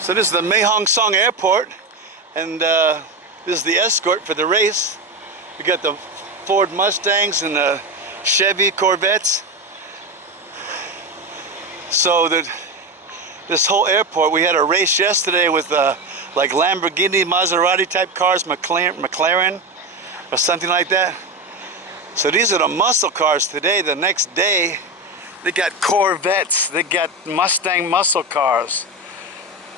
So this is the Mae Hong Son Airport, and this is the escort for the race. We got the Ford Mustangs and the Chevy Corvettes. So this whole airport, we had a race yesterday with like Lamborghini, Maserati type cars, McLaren or something like that. So these are the muscle cars today. The next day, they got Corvettes, they got Mustang muscle cars.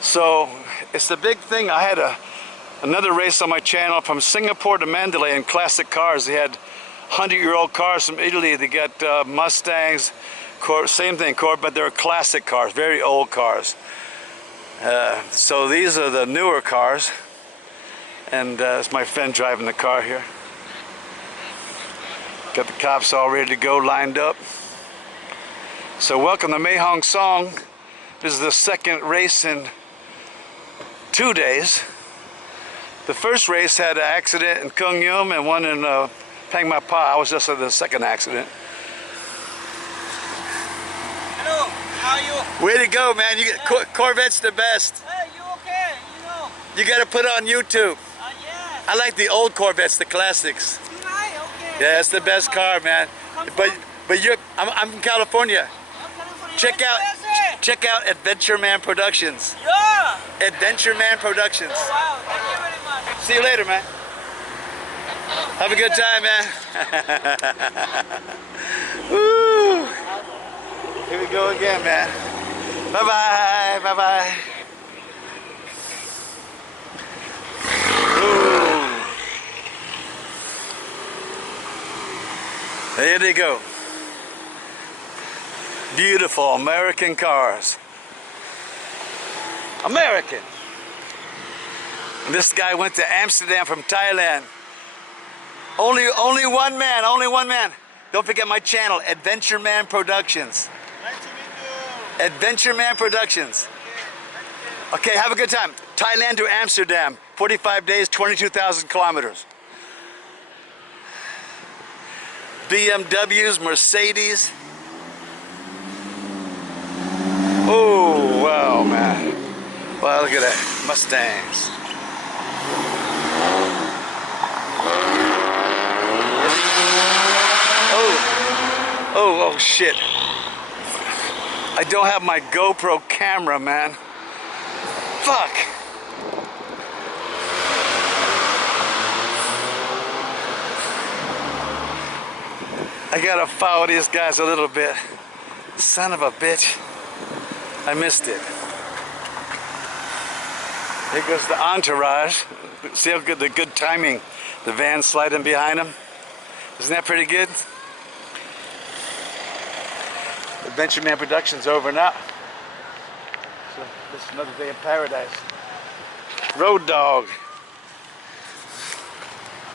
So it's a big thing. I had another race on my channel from Singapore to Mandalay in classic cars. They had 100-year-old cars from Italy. They got Mustangs, same thing, but they're classic cars, very old cars. So these are the newer cars, and it's my friend driving the car here. Got the cops all ready to go, lined up. So welcome to Mae Hong Son. This is the second race in 2 days. The first race had an accident in Kung Yum and one in Pang Ma Pa. I was just at the second accident. Hello, how are you? Way to go, man. You get Corvette's the best. Hey, you okay? You know. You got to put it on YouTube. Yeah. I like the old Corvettes, the classics. Tonight, okay. Yeah, it's the best car, man. But I'm from California. Check out Adventureman Productions. Yeah. Adventureman Productions. Oh, wow. Thank you very much. See you later, man. Have a good time, man. Woo! Here we go again, man. Bye-bye. Bye-bye. There they go. Beautiful American cars. American. And this guy went to Amsterdam from Thailand. Only one man. Don't forget my channel, Adventureman Productions. Nice to meet you. Adventureman Productions. Okay, have a good time. Thailand to Amsterdam, 45 days, 22,000 kilometers. BMWs, Mercedes. Oh, wow, man. Wow, look at that. Mustangs. Oh, shit. I don't have my GoPro camera, man. Fuck. I gotta follow these guys a little bit. Son of a bitch. I missed it. Here goes the entourage. See how good the good timing. The van sliding behind them. Isn't that pretty good? Adventureman Productions over now. So this is another day in paradise. Road Dog.